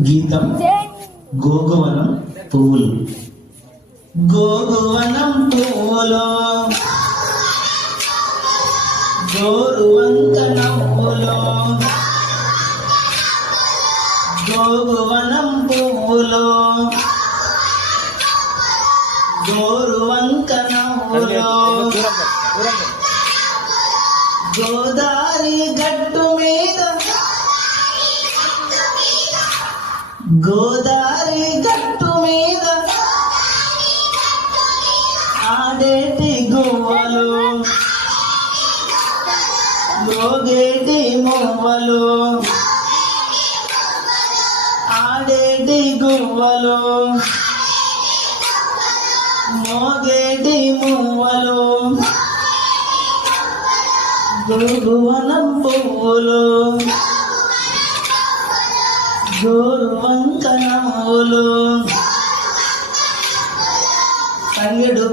గీతం గోగువనం పువ్వులు. గోగువనం పువ్వులో. గోరువంక నవ్వులో. గోగువనం పువ్వులో. గోరువంక నవ్వులో. గోదారి గట్టు గోదారి గట్టు మీద ఆడేటి గువ్వలు గోగేటి మువ్వలు ఆడేటి గువ్వలు మోగేటి మువ్వలు గురువనం పువ్వులు గోరువంక నవ్వులు తంగెడు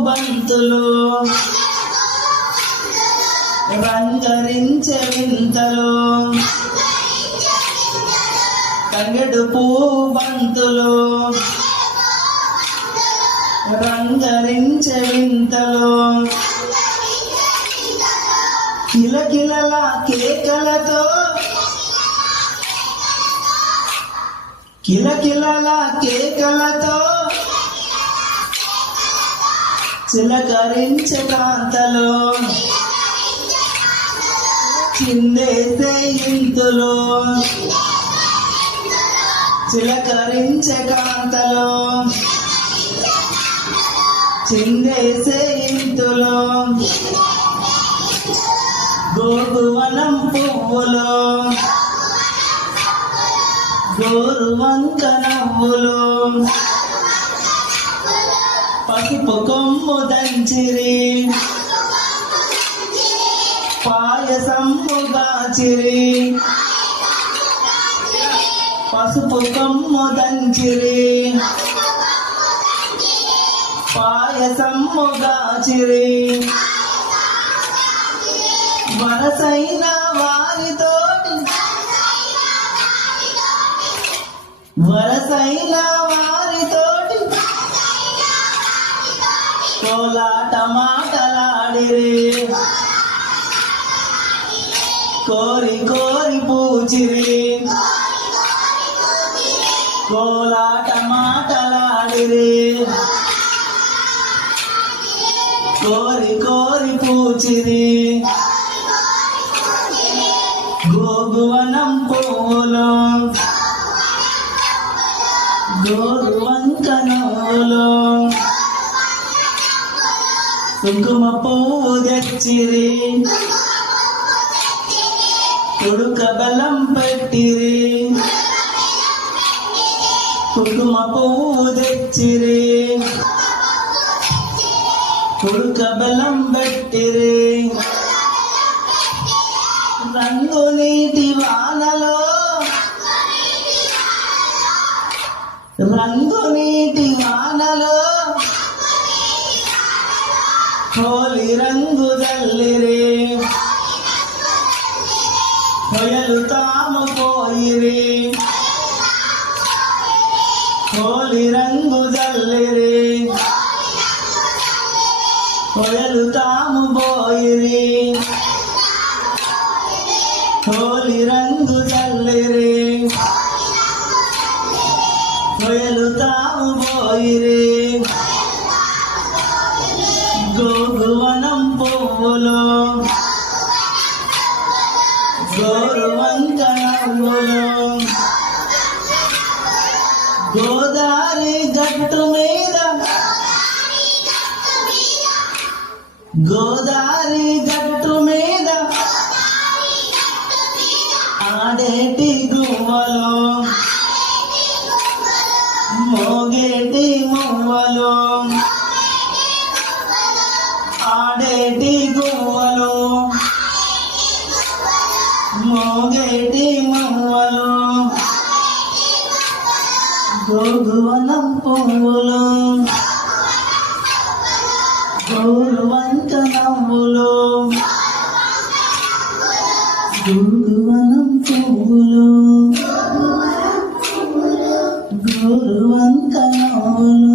బంతులు రంగరించే వింతలు. తంగెడు పూ బంతులు రంగరించే వింతలు. కిలకిలలా కేకలతో కిలకిలల కేకలతో చిలకరించే కాంతలో చిందేసే ఇంతులో చిలకరించే కాంతలో చిందేసే ఇంతులో గోగువనం పువ్వులో గోరువంక నవ్వులో పసుపు కొమ్ము దంచిరి. పాయసము దాచిరి. పసుపు కొమ్ము దంచిరి. పాయసము దాచిరి. వరసైన వారితో వరసైన వారితోటి కోలాట మాటలాడిరే. కోరి కోరి పూచిరి. కోలాట మాటలాడిరే. కోరి కోరి పూచిరి. గో గోరువంక కుంకుమ పువ్వు తెచ్చిరి కొడుక బలం పట్టిరి. కుంకుమ పువ్వు తెచ్చిరి కొడుక బలం పట్టిరి. రంగు నీటి వానలో నీటి వానలో హోలి రంగు జల్లిరే. కొయలు తాము పోయిరే. హోలి రంగు జల్లిరే. కొయలు తాము పోయిరే. తాము పోయిరి గోగువనం పువ్వులు గోరువంక గోదారి గట్టు మీద. గోదారి గట్టు మీద. ఆడేటి గువ్వలు. మోగేటి మువ్వలు. ఆడేటి గువ్వలు. మోగేటి మువ్వలు. గోగువనం పువ్వులు. గోరువంక నవ్వులు గోగువనం పువ్వులు. గురువంతమవును